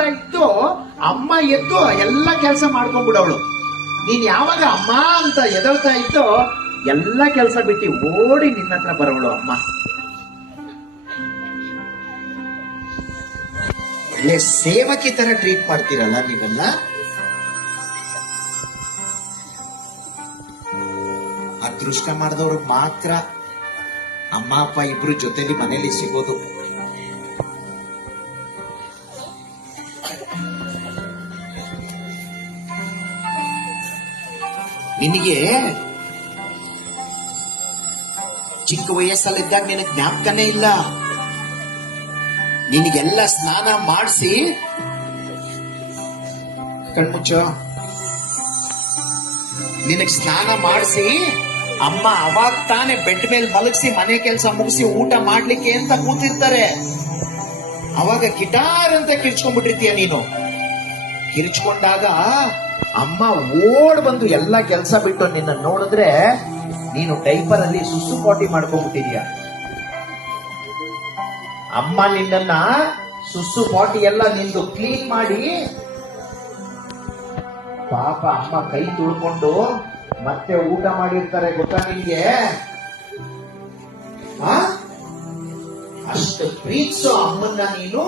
ಎದಳ್ತಾ ಇತ್ತು, ಅಮ್ಮ ಎದ್ದು ಎಲ್ಲ ಕೆಲಸ ಮಾಡ್ಕೊಂಡ್ಬಿಡವಳು. ನೀನ್ ಯಾವಾಗ ಅಮ್ಮ ಅಂತ ಎದಳ್ತಾ ಇತ್ತು, ಎಲ್ಲ ಕೆಲಸ ಬಿಟ್ಟು ಓಡಿ ನಿನ್ನ ಹತ್ರ ಬರೋವಳು ಅಮ್ಮ. ಒಳ್ಳೆ ಸೇವಕಿ ತರ ಟ್ರೀಟ್ ಮಾಡ್ತೀರಲ್ಲ ನೀವೆಲ್ಲ. ಅದೃಷ್ಟ ಮಾಡಿದವ್ರು ಮಾತ್ರ ಅಮ್ಮ ಅಪ್ಪ ಇಬ್ರು ಜೊತೆಲಿ ಮನೇಲಿ ಸಿಗೋದು. ನಿನಗೆ ಚಿಕ್ಕ ವಯಸ್ಸಲ್ಲಿದ್ದಾಗ ನಿನಗೆ ಜ್ಞಾಪಕನೇ ಇಲ್ಲ. ನಿನಗೆಲ್ಲ ಸ್ನಾನ ಮಾಡಿಸಿ, ಕಣ್ಮುಚ್ಚೋ, ನಿನಗೆ ಸ್ನಾನ ಮಾಡಿಸಿ ಅಮ್ಮ ಅವಾಗ ತಾನೇ ಬೆಡ್ ಮೇಲೆ ಮಲಗಿಸಿ ಮನೆ ಕೆಲಸ ಮುಗಿಸಿ ಊಟ ಮಾಡ್ಲಿಕ್ಕೆ ಅಂತ ಕೂತಿರ್ತಾರೆ. ಅವಾಗ ಗಿಟಾರ್ ಅಂತ ಕಿರ್ಚ್ಕೊಂಡ್ಬಿಟ್ಟಿರ್ತೀಯ ನೀನು. ಕಿರ್ಚ್ಕೊಂಡಾಗ ಅಮ್ಮ ಓಡ್ ಬಂದು ಎಲ್ಲ ಕೆಲಸ ಬಿಟ್ಟು ನಿನ್ನ ನೋಡಿದ್ರೆ ನೀನು ಡೈಪರ್ ಅಲ್ಲಿ ಸುಸು ಪಾಟಿ ಮಾಡ್ಕೊಂಡ್ಬಿಟ್ಟಿದೀಯ. ಅಮ್ಮ ನಿನ್ನ ಸುಸು ಪಾಟಿ ಎಲ್ಲ ನಿಂದು ಕ್ಲೀನ್ ಮಾಡಿ, ಪಾಪ ಅಮ್ಮ ಕೈ ತುಳ್ಕೊಂಡು ಮತ್ತೆ ಊಟ ಮಾಡಿರ್ತಾರೆ, ಗೊತ್ತಾ ನಿನ್ಗೆ? ಅಷ್ಟು ಪ್ರೀತಿಸೋ ಅಮ್ಮನ್ನ ನೀನು